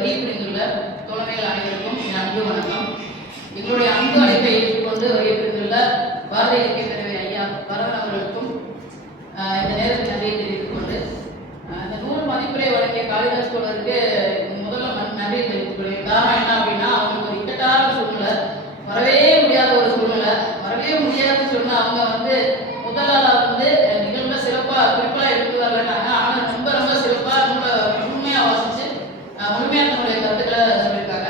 வெளியிட்டிருந்துள்ள தோழமைகள் அனைவருக்கும் என் அன்பு வணக்கம். எங்களுடைய அன்பு அழைப்பை ஏற்றுக்கொண்டு வெளியிட்டிருந்துள்ள பாரத இலக்கிய தலைவர் ஐயா பரவன் அவர்களுக்கும் இந்த நேரத்தில் நன்றியை தெரிவித்துக் கொண்டு இந்த நூல் மதிப்புரை வழங்கிய காளிதாஸ் தோழருக்கு முதல்ல நன்றியை தெரிவித்துக் கொள்கிறேன். காரணம் என்ன அப்படின்னா அவங்களுக்கு ஒரு இக்கட்டான சூழ்நிலை வரவே முடியாத ஒரு சூழ்நிலை வரவே முடியாதுன்னு சொன்னா அவங்க வந்து முதல் நாளா வந்து அஹ், நிகழ்வுல சிறப்பா குறிப்பா எடுத்து வரலன்னாங்க ஆனா ரொம்ப ரொம்ப சிறப்பா ரொம்ப முழுமையா வாசிச்சு அஹ், முழுமையா தன்னுடைய கருத்துக்களை சொல்லியிருக்காங்க.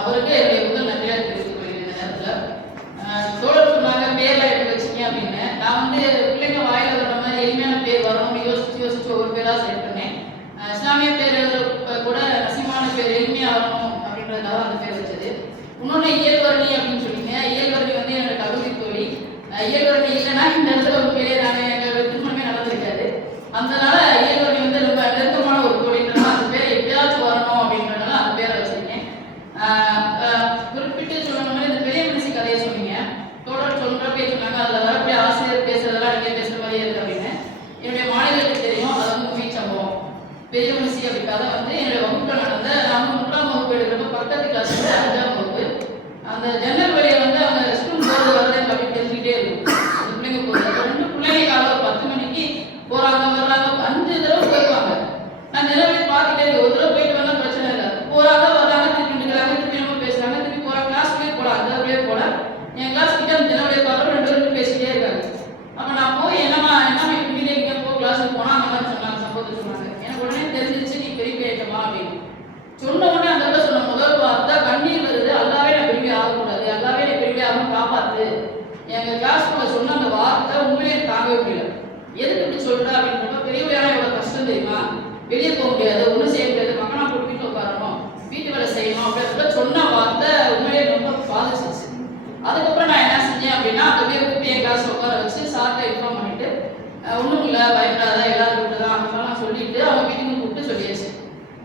அவருக்கு என்னுடைய முதல் நன்றியாக தெரிவித்துக் கொள்கிறேன் இந்த நேரத்துல. தோழர் சொன்னாங்க பேர்ல எடுத்து வச்சிங்க அப்படின்னு. நான் வந்து பிள்ளைங்க வாயில் வர மாதிரி எளிமையான பேர் வரணும்னு யோசிச்சு யோசிச்சு ஒரு பேராக செலக்ட் பண்ணேன். இஸ்லாமிய பேர் கூட நசிமான பேர் எளிமையாக வரணும் அப்படின்றதுனால அந்த பேர் வச்சது. இன்னொன்று இயல்வரணி அப்படின்னு சொன்னீங்க. இயல்வரணி வந்து என்னோட கல்லூரி தோழி. இயல்வரணி இல்லைன்னா இந்த இடத்துல ஒரு பெரிய நான் எங்கள் திருமணமே நடந்திருக்காது அதனால இயல்வரணி வந்து ரொம்ப நெருக்கமான ஒரு தோழின்றதுனால அந்த பேர் எப்படியாச்சும் வரணும் அப்படின்றதுனால அந்த பேரை வச்சிருக்கேன் அஹ் அஹ் குறிப்பிட்டு சொன்ன மாதிரி இந்த பெரிய மனுஷி கதையை சொன்னீங்க தோழர் சொல்றப்பே சொன்னாங்க அதுல வரக்கூடிய ஆசிரியர் பேசுறதெல்லாம் நீங்க பேசுற மாதிரியே இருக்கு அப்படின்னு என்னுடைய மாநிலத்துக்கு தெரியும் அது வந்து உண்மை சம்பவம் பெரிய அப்படி கதை வந்து என்னுடைய வகுப்பில் நடந்த நான் வந்து மூன்றாம் வகுப்பு எடுக்கிறப்ப பக்கத்து கிளாஸ் வந்து அஞ்சாம் வகுப்பு. அந்த ஜன்னல் வழியை வந்து அவங்க ரெஸ்ட் ரூம் போறது வரது அப்படி தெரிஞ்சுக்கிட்டே இருக்கும். அந்த பிள்ளைங்க போகிறது ரெண்டு பிள்ளைங்க காலைல ஒரு பத்து மணிக்கு போகிறாங்க வர்றாங்க. அஞ்சு தடவை போயிடுவாங்க நான் நிலவழி பார்த்துட்டே ஒரு தடவை போயிட்டு வந்தால் பிரச்சனை இல்லை. போகிறாங்க வர்றாங்க திருப்பி நிற்கிறாங்க திருப்பி நம்ம பேசுறாங்க திருப்பி போறாங்க. கிளாஸ்க்குள்ளே போகலாம் அந்த அப்படியே போல. என் கிளாஸ் கிட்ட அந்த நிலவழியை பார்க்குறோம் ரெண்டு ரெண்டு பேசிட்டே இருக்காங்க. அப்போ நான் போய் என்னமா என்னமா இப்படி மீறி எங்க போ கிளாஸுக்கு போனால் அந்த மாதிரி சொன்னாங்க சம்பவத்தை சொன்னாங்க. எனக்கு உடனே தெரிஞ்சிருச்சு நீ பெரிய பேட்டமா அப்படின்னு சொன்ன உடனே அந்த இடத்துல சொன்ன முதல் வார்த்தை கண்ணீர் வருது. அல்லாவே நான் பெரிய ஆகக்கூடாது. அல்லாவே நான் பெரிய ஆகும் காப்பாத்து. எங்க கிளாஸ்க்குள்ள சொன்ன அந்த வார்த்தை உண்மையிலே தாங்க முடியல. எதுக்கு இப்படி சொல்ற அப்படின்றப்ப பெரியவளையான எவ்வளவு கஷ்டம் தெரியுமா? வெளியே போக முடியாது. ஒண்ணும் செய்ய முடியாது. மகனா போட்டு வீட்டுல உட்காரணும். வீட்டு வேலை செய்யணும். அப்படின்றத சொன்ன வார்த்தை உண்மையிலே ரொம்ப பாதிச்சிருச்சு அதுக்கப்புறம் நான் என்ன செஞ்சேன் அப்படின்னா அந்த போய் கூப்பிட்டு என் கிளாஸ் உட்கார வச்சு சார்ட்ட இன்ஃபார்ம் பண்ணிட்டு அஹ் ஒண்ணும் இல்ல பயப்படாத எல்லாரும் கூப்பிட்டுதான் அந்த மாதிரிலாம் சொல்லிட்டு அவங்க வீட்டுக்கு கூப்பிட்டு சொல்லியாச்சு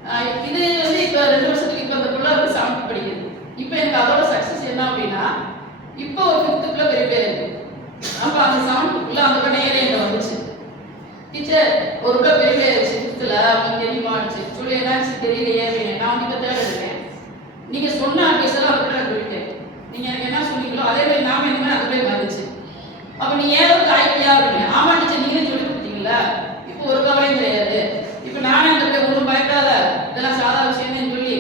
அஹ் இது வந்து இப்போ ரெண்டு வருஷத்துக்கு இப்போ அந்த பிள்ளை வந்து செவன்த் படிக்குது இப்போ எனக்கு அதோட சக்ஸஸ் என்ன அப்படின்னா இப்போ ஒரு ஃபிஃப்த்துக்குள்ள பெரிய பேர் இருக்கு. அப்போ அந்த செவன்த்துக்குள்ள அந்த கடையிலே நேரே என்ன வந்துச்சு. டீச்சர் ஒரு பிள்ளை பெரிய பேர் ஃபிஃப்த்தில் அவங்களுக்கு தெரியுமாச்சு சொல்லி என்ன தெரியலையே நான் வந்து இப்போ தேர்ட் இருக்கேன். நீங்க சொன்ன அட்வைஸெல்லாம் அந்த பிள்ளை சொல்லிட்டேன் நீங்க எனக்கு என்ன சொன்னீங்களோ அதே மாதிரி நாம இந்த மாதிரி அந்த பிள்ளை வந்துச்சு அப்ப நீ ஏதோ தாய்ப்பியா அப்படின்னு ஆமா டீச்சர் நீங்களே சொல்லி கொடுத்தீங்களா இப்போ ஒரு கவலையும் கிடையாது இப்போ நானே அந்த பிள்ளை ஒன்றும் பயப்படாத இதெல்லாம் சாதா விஷயம்னு சொல்லி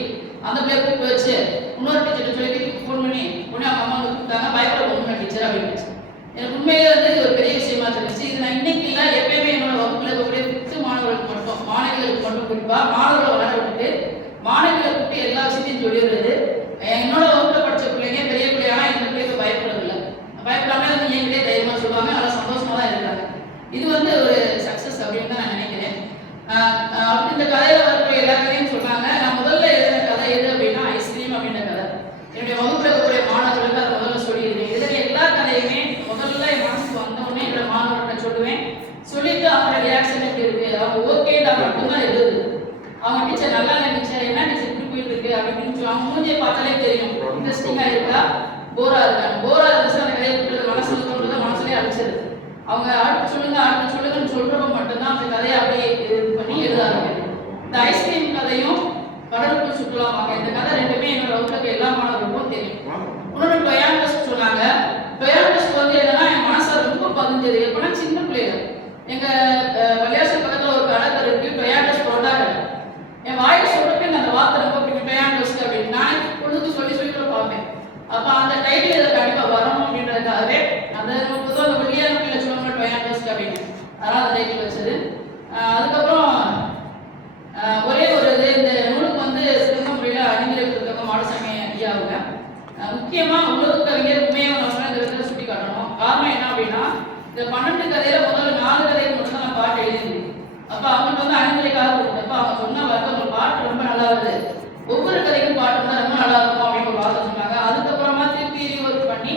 அந்த பிள்ளைய கூப்பிட்டு வச்சு இன்னொரு டீச்சர் சொல்லி வீட்டுக்கு ஃபோன் பண்ணி உடனே அவங்க அம்மா வந்து கூப்பிட்டாங்க பயப்பட ஒன்றும் டீச்சர் அப்படின்னு எனக்கு உண்மையிலே வந்து இது ஒரு பெரிய விஷயமா இருந்துச்சு இது நான் இன்னைக்கு இல்லை எப்பயுமே என்னோட வகுப்புல இருக்கக்கூடிய பித்து மாணவர்களுக்கு மட்டும் மாணவிகளுக்கு மட்டும் குறிப்பா மாணவர்களை வளர விட்டுட்டு மாணவிகளை கூப்பிட்டு எல்லா விஷயத்தையும் சொல்லிடுறது. என்னோட வகுப்புல படிச்ச பிள்ளைங்க பெரிய பிள்ளையானா இந்த பிள்ளைக்கு பயப்படவில்லை. இல்லை பயப்படாம வந்து என்கிட்டே தைரியமா சொல்லுவாங்க நல்லா சந்தோஷமா தான் இருக்காங்க. இது வந்து ஒரு சக்சஸ் அப்படின்னு தான் நான் நினைக்கிறேன். அப்படி இந்த கதையில வரக்கூடிய எல்லா கதையும் சொன்னாங்க நான் முதல்ல எழுதின கதை எது அப்படின்னா ஐஸ்கிரீம் அப்படின்ற கதை என்னுடைய வகுப்புல இருக்கக்கூடிய மாணவர்களுக்கு அதை முதல்ல சொல்லியிருந்தேன் இதுல எல்லா கதையுமே முதல்ல என் மனசுக்கு வந்த உடனே என்னோட மாணவர்கிட்ட சொல்லுவேன் சொல்லிட்டு அவங்க ரியாக்ஷன் ஓகே தான் மட்டும்தான் எழுதுது அவங்க டீச்சர் நல்லா இல்லை டீச்சர் என்ன டீச்சர் இப்படி போயிட்டு இருக்கு அப்படின்னு அவங்க மூஞ்சியை பார்த்தாலே தெரியும். இன்ட்ரெஸ்டிங்கா இருக்கா? போரா இருக்கா? போரா இருந்துச்சு அந்த கதையை விட்டுறது மனசு தோன்றதை மனசுலயே அடிச்சிருது அவங்க அடுத்து சொல்லுங்க அடுத்து சொல்லுங்கன்னு சொல்றப்ப மட்டும்தான் அந்த கதையை அப்படியே இது பண்ணி எழுதாரு இந்த ஐஸ்கிரீம் கதையும் கடலுக்குள் சுற்றுலா வாங்க இந்த கதை ரெண்டுமே என்னோட வகுப்புக்கு எல்லா மாணவர்களுக்கும் தெரியும். இன்னொன்று டொயாண்டஸ் சொன்னாங்க. டொயான் வந்து என்னன்னா என் மனசை ரொம்ப பதிஞ்சது எப்படின்னா சின்ன பிள்ளைகள். எங்க அஹ், பள்ளியாசல் பக்கத்துல ஒரு கடை கடை இருக்கு டொயான் டெஸ்ட் பரோட்டா கடை என் வாயில சொல்றப்ப எனக்கு அந்த வார்த்தை ரொம்ப பிடிக்கும் டொயான் டெஸ்ட் அப்படின்னு நான் பொழுது சொல்லி சொல்லி கூட பார்ப்பேன் அப்ப அந்த டைட்டில் இதை கண்டிப்பா வரணும் அப்படின்றதுக்காகவே அந்த பொதுவாக அந்த வெள்ளியான பிள்ளை சொல்லுவாங்க அப்படின்னு அதனால அந்த டைட்டில் வச்சது. அதுக்கப்புறம் ஒரே ஒரு இது இந்த நூலுக்கு வந்து சிறந்த முறையில் அறிஞரை கொடுத்தவங்க மாடசாமி ஐயா அவங்க. ஆஹ் உலக கவிஞர் உண்மையாக நம்ம இந்த விதத்தில் சுட்டி காட்டணும். காரணம் என்ன அப்படின்னா இந்த பன்னெண்டு கதையில முதல்ல நாலு கதைக்கு மட்டும் தான் நான் பாட்டு எழுதியிருந்தேன் அப்போ அவங்களுக்கு வந்து அறிஞரைக்காக கொடுத்தப்ப அவங்க சொன்ன வார்த்தை உங்க பாட்டு ரொம்ப நல்லா வருது. ஒவ்வொரு கதைக்கும் பாட்டு தான் ரொம்ப நல்லா இருக்கும் அப்படின்னு ஒரு வார்த்தை சொன்னாங்க அதுக்கப்புறமா திருப்பி ஒர்க் பண்ணி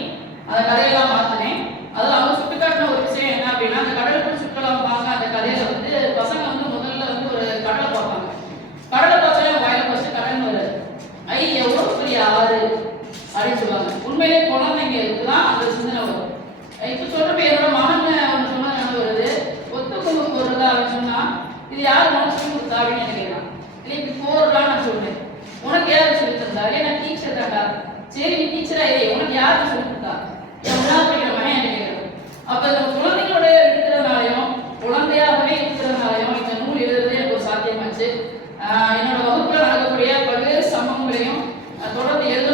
அந்த கதையெல்லாம் மாத்தினேன் அதுல அவங்க சுட்டிக்காட்டின ஒரு விஷயம் என்ன அப்படின்னா அந்த கடலுக்குள் சுற்றலாம் வாங்க அந்த கதையில வந்து பசங்க வந்து முதல்ல வந்து ஒரு கடலை பார்ப்பாங்க கடலை பார்த்தாலே வாயில ஃபர்ஸ்ட் கடல் வருது ஐ எவ்வளவு பெரிய ஆறு அப்படின்னு சொல்லுவாங்க உண்மையிலே குழந்தைங்களுக்கு தான் அந்த சிந்தனை வரும் இப்ப சொல்றப்ப என்னோட மகன் ஒன்று சொன்ன ஞாபகம் வருது ஒத்த கொம்பு போடுறதா அப்படின்னு சொன்னா இது யார் மனசு கொடுத்தா அப்படின்னு நினைக்கிறான் இல்லை இப்படி போடுறா இருக்கிறாண்டா சரி நீ டீச்சரா இரு உனக்கு யாருக்கு சொல்லி கொடுத்தா என் முன்னாள் படிக்கிற மகன் என்ன கேட்குறேன் அப்ப இந்த குழந்தைங்களோட இருக்கிறதுனாலையும் குழந்தையாகவே இருக்கிறதுனாலையும் இந்த நூல் எழுதுறது எனக்கு ஒரு சாத்தியமாச்சு. என்னோட வகுப்பில் நடக்கக்கூடிய பல்வேறு சம்பவங்களையும் தொடர்ந்து எழுத